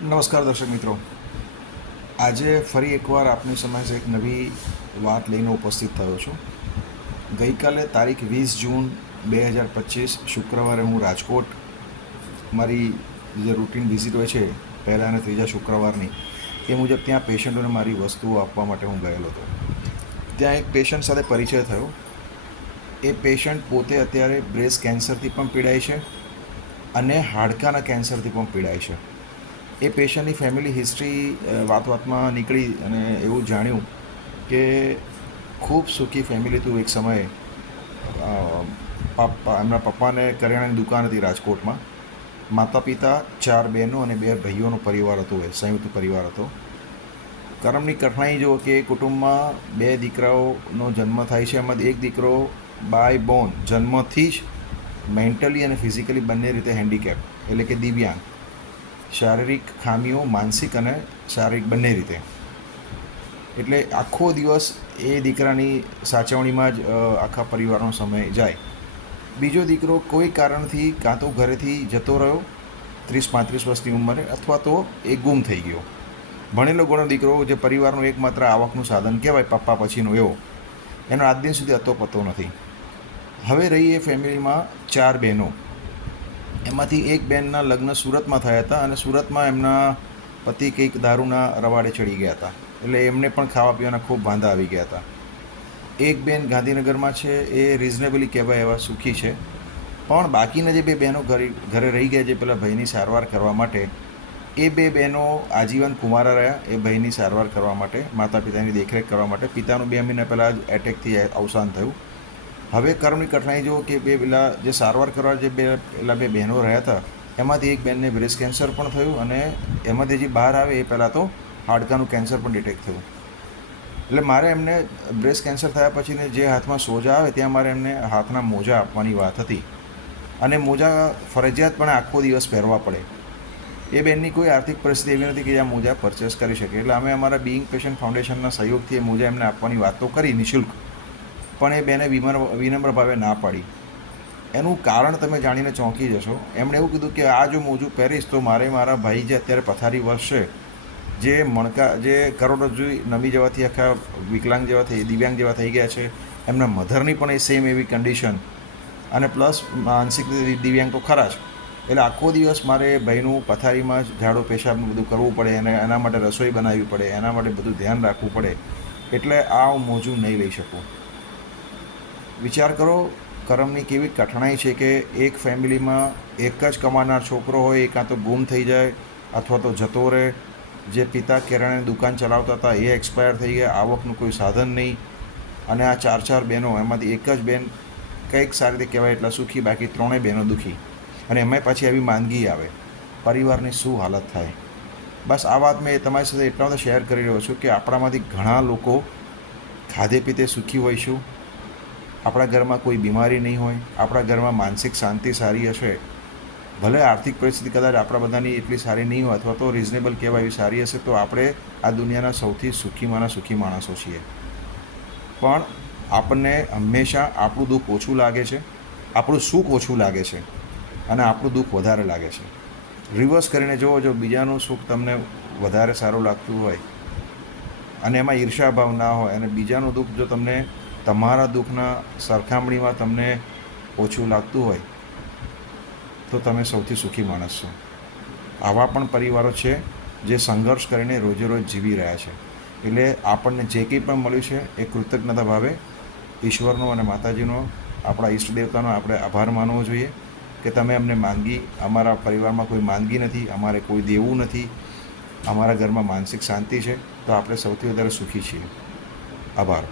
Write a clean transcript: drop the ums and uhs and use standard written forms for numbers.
નમસ્કાર દર્શક મિત્રો, આજે ફરી એકવાર આપની સમક્ષ એક નવી વાત લઈને ઉપસ્થિત થયો છું. ગઈકાલે તારીખ 20 જૂન 2025 શુક્રવારે હું રાજકોટ મારી જે રૂટીન વિઝિટ હોય છે પહેલાં અને ત્રીજા શુક્રવારની એ મુજબ ત્યાં પેશન્ટોને મારી વસ્તુઓ આપવા માટે હું ગયેલો હતો. ત્યાં એક પેશન્ટ સાથે પરિચય થયો. એ પેશન્ટ પોતે અત્યારે બ્રેસ્ટ કેન્સરથી પણ પીડાય છે અને હાડકાના કેન્સરથી પણ પીડાય છે. એ પેશન્ટની ફેમિલી હિસ્ટ્રી વાતમાં નીકળી અને એવું જાણ્યું કે ખૂબ સુખી ફેમિલી હતું. એક સમયે એમના પપ્પાને કરિયાણાની દુકાન હતી રાજકોટમાં. માતા પિતા, 4 બહેનો અને 2 ભાઈઓનો પરિવાર હતો. એ સંયુક્ત પરિવાર હતો. કરમની કઠણાઈ જો કે કુટુંબમાં 2 દીકરાઓનો જન્મ થાય છે. એમાંથી એક દીકરો બાય બોર્ન જન્મથી જ મેન્ટલી અને ફિઝિકલી બંને રીતે હેન્ડીકેપ એટલે કે દિવ્યાંગ, શારીરિક ખામીઓ, માનસિક અને શારીરિક બંને રીતે. એટલે આખો દિવસ એ દીકરાની સાચવણીમાં જ આખા પરિવારનો સમય જાય. બીજો દીકરો કોઈ કારણથી કાં તો ઘરેથી જતો રહ્યો 30-35 વર્ષની ઉંમરે, અથવા તો એ ગુમ થઈ ગયો. ભણેલો ગણો દીકરો, જે પરિવારનું એકમાત્ર આવકનું સાધન કહેવાય પપ્પા પછીનો, એવો એનો આજ દિન સુધી અતો પતો નથી. હવે રહી એ ફેમિલીમાં 4 બહેનો. એમાંથી એક બહેનના લગ્ન સુરતમાં થયા હતા અને સુરતમાં એમના પતિ કંઈક દારૂના રવાડે ચડી ગયા હતા, એટલે એમને પણ ખાવા પીવાના ખૂબ વાંધા આવી ગયા હતા. એક બેન ગાંધીનગરમાં છે, એ રિઝનેબલી કહેવાય એવા સુખી છે. પણ બાકીના જે 2 બહેનો ઘરે રહી ગયા છે પેલા ભાઈની સારવાર કરવા માટે, એ 2 બહેનો આજીવન કુંવારા રહ્યા એ ભાઈની સારવાર કરવા માટે, માતા પિતાની દેખરેખ કરવા માટે. પિતાનું 2 મહિના પહેલાં જ એટેકથી અવસાન થયું. હવે કર્મની કઠણાઈ જુઓ કે પેલા જે સારવાર કરવા જે પેલા 2 બહેનો રહ્યા હતા, એમાંથી એક બહેનને બ્રેસ્ટ કેન્સર પણ થયું અને એમાંથી જે બહાર આવે એ પહેલાં તો હાડકાનું કેન્સર પણ ડિટેક્ટ થયું. એટલે મારે એમને બ્રેસ્ટ કેન્સર થયા પછીને જે હાથમાં સોજા આવે ત્યાં મારે એમને હાથના મોજા આપવાની વાત હતી અને મોજા ફરજિયાતપણે આખો દિવસ પહેરવા પડે. એ બેનની કોઈ આર્થિક પરિસ્થિતિ એવી નથી કે આ મોજા પરચેસ કરી શકે. એટલે અમે અમારા બીઈંગ પેશન્ટ ફાઉન્ડેશનના સહયોગથી એ મોજા એમને આપવાની વાત તો કરી નિઃશુલ્ક, પણ એ બેને વિનમ્ર ભાવે ના પાડી. એનું કારણ તમે જાણીને ચોંકી જશો. એમણે એવું કીધું કે આ જો મોજું પહેરીશ તો મારા ભાઈ જે અત્યારે પથારી વસશે, જે કરોડરજ્જુ નમી જવાથી આખા વિકલાંગ જેવા દિવ્યાંગ જેવા થઈ ગયા છે, એમના મધરની પણ એ સેમ એવી કન્ડિશન, અને પ્લસ માનસિક દિવ્યાંગ તો ખરા જ. એટલે આખો દિવસ મારે ભાઈનું પથારીમાં જ ઝાડો પેશાબનું બધું કરવું પડે અને એના માટે રસોઈ બનાવવી પડે, એના માટે બધું ધ્યાન રાખવું પડે. એટલે આ હું મોજું નહીં લઈ શકું. વિચાર કરો કરમની કેવી કઠણાઈ છે કે એક ફેમિલીમાં એક જ કમાનાર છોકરો હોય, એ કાં તો ગુમ થઈ જાય અથવા તો જતો રહે. જે પિતા કિરાણાની દુકાન ચલાવતા હતા એ એક્સપાયર થઈ ગયા, આવકનું કોઈ સાધન નહીં. અને આ 4 બહેનો, એમાંથી એક જ બેન કંઈક સારી રીતે કહેવાય એટલા સુખી, બાકી 3 બહેનો દુઃખી. અને એમાંય પાછી આવી માંદગી આવે, પરિવારની શું હાલત થાય. બસ આ વાત મેં તમારી સાથે એટલા બધા શેર કરી રહ્યો છું કે આપણામાંથી ઘણા લોકો ખાધે પીતે સુખી હોઈશું, આપણા ઘરમાં કોઈ બીમારી નહીં હોય, આપણા ઘરમાં માનસિક શાંતિ સારી હશે. ભલે આર્થિક પરિસ્થિતિ કદાચ આપણા બધાની એટલી સારી નહીં હોય અથવા તો રિઝનેબલ કહેવાય એવી સારી હશે, તો આપણે આ દુનિયાના સૌથી સુખીમાંના સુખી માણસો છીએ. પણ આપણને હંમેશા આપણું દુઃખ ઓછું લાગે છે, આપણું સુખ ઓછું લાગે છે અને આપણું દુઃખ વધારે લાગે છે. રિવર્સ કરીને જુઓ, જો બીજાનું સુખ તમને વધારે સારું લાગતું હોય અને એમાં ઈર્ષાભાવ ના હોય અને બીજાનું દુઃખ જો તમને તમારા દુઃખના સરખામણીમાં તમને ઓછું લાગતું હોય, તો તમે સૌથી સુખી માણસ છો. આવા પણ પરિવારો છે જે સંઘર્ષ કરીને રોજે રોજ જીવી રહ્યા છે. એટલે આપણને જે કંઈ પણ મળ્યું છે એ કૃતજ્ઞતા ભાવે ઈશ્વરનો અને માતાજીનો, આપણા ઈષ્ટદેવતાનો આપણે આભાર માનવો જોઈએ કે તમે અમને અમારા પરિવારમાં કોઈ માંદગી નથી, અમારે કોઈ દેવું નથી, અમારા ઘરમાં માનસિક શાંતિ છે, તો આપણે સૌથી વધારે સુખી છીએ. આભાર.